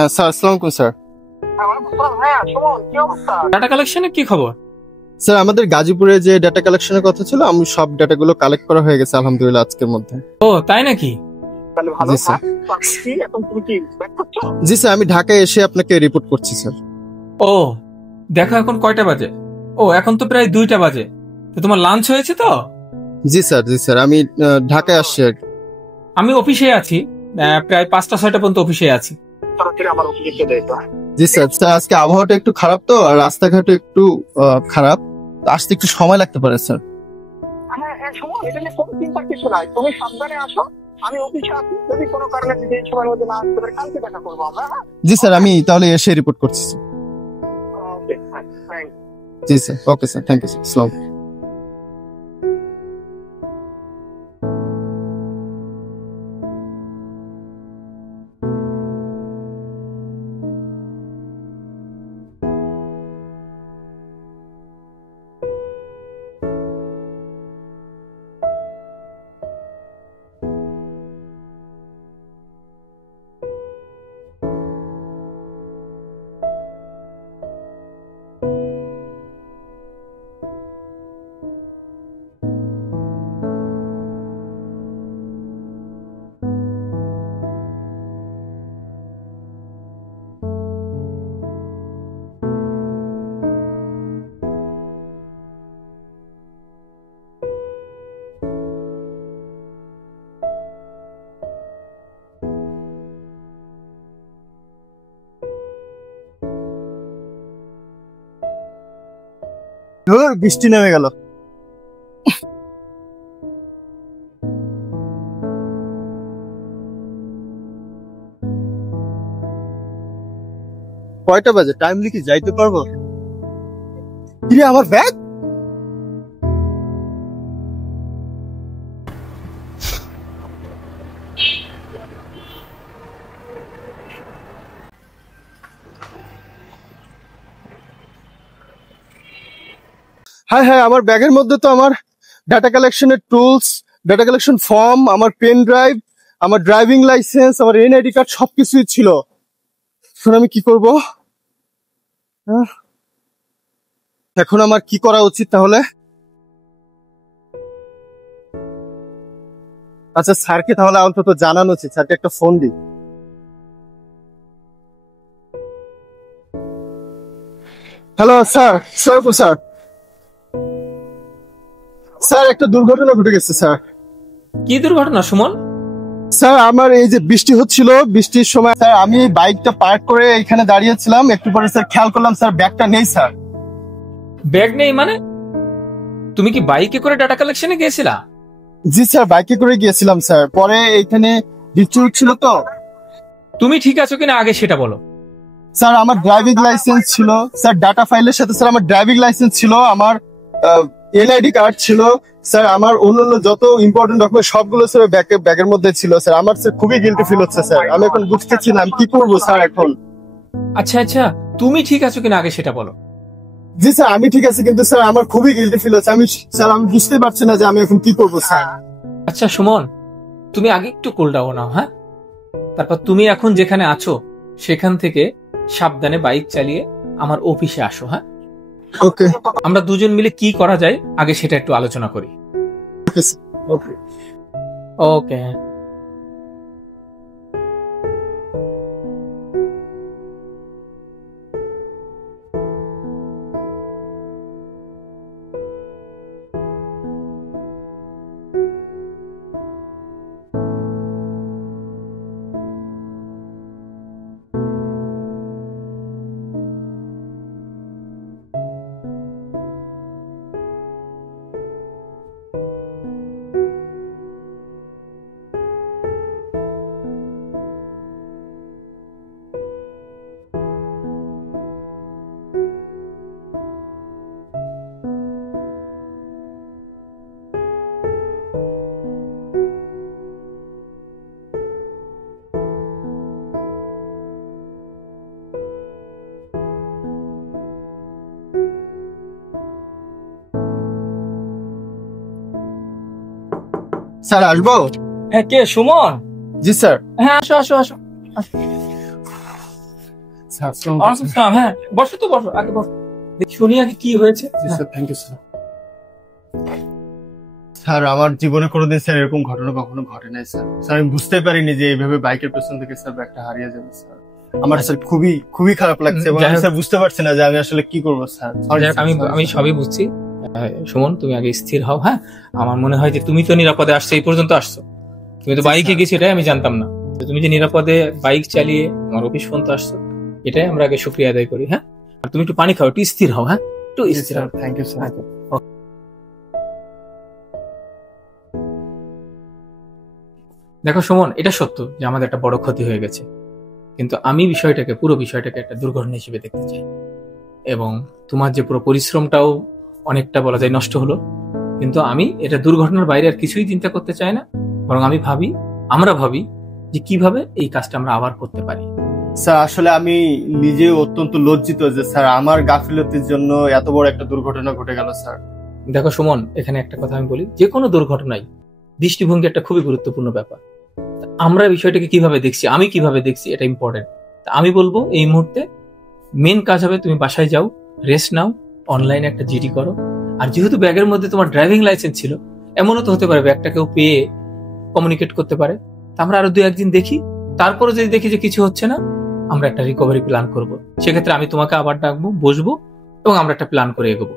হ্যাঁ স্যার, আসসালামু আলাইকুম স্যার। ডাটা কালেকশনের কি খবর? স্যার আমাদের গাজীপুরে যে ডাটা কালেকশনের কথা ছিল, আমি সব ডাটাগুলো কালেক্ট করা হয়ে গেছে আলহামদুলিল্লাহ আজকের মধ্যে। ও তাই নাকি? জি স্যার। জি স্যার, আমি ঢাকায় এসে আপনাকে রিপোর্ট করছি স্যার। ও দেখো এখন কয়টা বাজে? ও এখন তো প্রায় 2টা বাজে। তো তোমার লাঞ্চ হয়েছে তো? জি স্যার, জি স্যার, আমি ঢাকায় আসছি আর কি। আমি অফিসে আছি, প্রায় 5টা 6টা পর্যন্ত অফিসে আছি। জি স্যার। স্যার আজকে আবহাওয়াটা একটু খারাপ তো, আর রাস্তাঘাটও একটু খারাপ, তো আসতে একটু সময় লাগতে পারে স্যার। তুমি সাবধানে আসো, আমি অফিসে আছি। যদি কোনো কারণে যদি এই সময়ের মধ্যে না আসতে পারে, কালকে দেখা করবো আমরা। জি স্যার, আমি তাহলে এসে রিপোর্ট করছি স্যার। ওকে, থ্যাংক জি sir, okay sir, thank you sir, আসসালামু আলাইকুম। বৃষ্টি নেমে গেল। কয়টা বাজে? টাইমলি কি যাইতে পারবো? কিরে আমার ব্যাগ? হ্যাঁ হ্যাঁ, আমার ব্যাগের মধ্যে তো আমার ডাটা কালেকশনের টুলস, ডাটা কালেকশন ফর্ম, আমার পেন ড্রাইভ, আমার ড্রাইভিং লাইসেন্স, আমার এনআইডি কার্ড সবকিছুই ছিল। এখন আমি কি করব? হ্যাঁ? এখন আমার কি করা উচিত তাহলে? আচ্ছা, স্যারকে তাহলে অন্তত জানানো উচিত, স্যারকে একটা ফোন দিই। হ্যালো স্যার, স্যার স্যার একটা দুর্ঘটনা ঘটে গেছে স্যার। কি দুর্ঘটনা সুমন? স্যার আমার এই যে বৃষ্টি হচ্ছিল, বৃষ্টির সময় স্যার আমি বাইকটা পার্ক করে এখানে দাঁড়িয়েছিলাম, একটু পরে স্যার খেয়াল করলাম স্যার ব্যাগটা নেই স্যার। ব্যাগ নেই মানে? তুমি কি বাইকে করে ডাটা কালেকশনে গিয়েছিলা? জি স্যার, বাইকে করে গিয়েছিলাম স্যার, পরে এখানে বৃষ্টি হচ্ছিল তো। তুমি ঠিক আছো কিনা আগে সেটা বলো। স্যার আমার ড্রাইভিং লাইসেন্স ছিল স্যার, ডাটা ফাইলের সাথে স্যার আমার ড্রাইভিং লাইসেন্স ছিল, আমার এনআইডি কার্ড ছিল স্যার, আমার অন্যান্য যত ইম্পর্টেন্ট ডকুমেন্ট সবগুলো স্যার ব্যাগের মধ্যে ছিল স্যার। আমার স্যার খুবই গিল্টি ফিল হচ্ছে স্যার, আমি এখন বুঝতেছি না আমি কি করবো স্যার এখন। আচ্ছা আচ্ছা, তুমি ঠিক আছো কিনা আগে সেটা বলো। জি স্যার, আমি ঠিক আছি, কিন্তু স্যার আমার খুবই গিল্টি ফিল হচ্ছে। আমি বুঝতে পারছি না যে আমি এখন কি করবো স্যার। আচ্ছা সুমন, তুমি আগে একটু কুল ডাউন নাও, হ্যাঁ? তারপর তুমি এখন যেখানে আছো সেখান থেকে সাবধানে বাইক চালিয়ে আমার অফিসে আসো, হ্যাঁ? ওকে আমরা দুজন মিলে কি করা যায় আগে সেটা একটু আলোচনা করি। ওকে। ওকে। স্যার আসবো? হ্যাঁ, কে সুমন? জি স্যার। হ্যাঁ আসো আসো আসো আসো। স্যার ওয়ালাইকুম আসসালাম। হ্যাঁ, বসো তো, বসো, আগে বসো, দেখি শুনি আগে কি হয়েছে। Sir thank you sir. Sir আমার জীবনে কোনোদিন স্যার এরকম ঘটনা কখনো ঘটে নাই স্যার। স্যার আমি বুঝতে পারিনি যে এইভাবে বাইকের পেছন থেকে স্যার ব্যাগটা হারিয়ে যাবে স্যার। আমার স্যার খুবই খুবই খারাপ লাগছে এবং আমি স্যার বুঝতে পারছি না যে আমি আসলে কি করবো স্যার। Sorry, যাক, স্যার, আমি sorry, আমি স্যার। সবই বুঝছি। সুমন, তুমি আগে স্থির হও। হ্যাঁ, আমার মনে হয় যে তুমি তো নিরাপদে আসছো, এই পর্যন্ত আসছো। তুমি তো জি, বাইকে স্যার। গেছি, এটাই আমি জানতাম না। তো তুমি যে নিরাপদে বাইক চালিয়ে আমার অফিস পর্যন্ত আসছো, এটাই আমরা আগে শুক্রিয়া আদায় করি। হ্যাঁ, আর তুমি একটু পানি খাও, একটু স্থির হও। হ্যাঁ, একটু জি, স্থির স্যার হও। Thank you sir. আচ্ছা, দেখো সুমন, এটা সত্য যে আমাদের একটা বড় ক্ষতি হয়ে গেছে, কিন্তু আমি পুরো বিষয়টাকে একটা দুর্ঘটনা হিসেবে দেখতে চাই। এবং তোমার যে পুরো পরিশ্রমটাও অনেকটা বলা যায় নষ্ট হলো, কিন্তু আমি এটা দুর্ঘটনার বাইরে আর কিছুই চিন্তা করতে চাই না। বরং আমরা ভাবি যে কিভাবে এই কাজটা আমরা আবার করতে পারি। স্যার আসলে আমি নিজেও অত্যন্ত লজ্জিত যে স্যার আমার গাফিলতির জন্য এত বড় একটা দুর্ঘটনা ঘটে গেল স্যার। দেখো সুমন, এখানে একটা কথা আমি বলি, যে কোনো দুর্ঘটনায় দৃষ্টিভঙ্গি একটা খুবই গুরুত্বপূর্ণ ব্যাপার। আমরা বিষয়টাকে কিভাবে দেখছি, আমি কিভাবে দেখছি, এটা ইম্পর্টেন্ট। আমি বলবো এই মুহূর্তে মেন কাজ হবে তুমি বাসায় যাও, রেস্ট নাও, অনলাইনে একটা জিডি করো। আর যেহেতু ব্যাগের মধ্যে তোমার ড্রাইভিং লাইসেন্স ছিল, এমনও তো হতে পারে ব্যাগটা কেউ পেয়ে কমিউনিকেট করতে পারে। তা আমরা আরো 2-1 দিন দেখি, তারপরে যদি দেখি যে কিছু হচ্ছে না, আমরা একটা রিকভারি প্ল্যান করব। সেক্ষেত্রে আমি তোমাকে আবার ডাকবো, বসবো এবং আমরা একটা প্ল্যান করে এগোবো।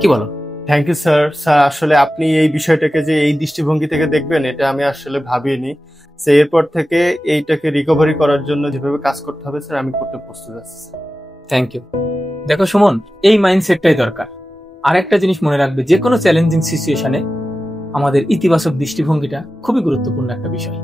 কি বলো? Thank you sir. স্যার আসলে আপনি এই বিষয়টাকে যে এই দৃষ্টিভঙ্গি থেকে দেখবেন এটা আমি আসলে ভাবিনি। সে এরপর থেকে এইটাকে রিকভারি করার জন্য যেভাবে কাজ করতে হবে স্যার আমি করতে প্রস্তুত আছি স্যার। Thank you. দেখো সুমন, এই মাইন্ডসেটটাই দরকার। আর একটা জিনিস মনে রাখবে, যে কোনো চ্যালেঞ্জিং সিচুয়েশনে আমাদের ইতিবাচক দৃষ্টিভঙ্গিটা খুবই গুরুত্বপূর্ণ একটা বিষয়।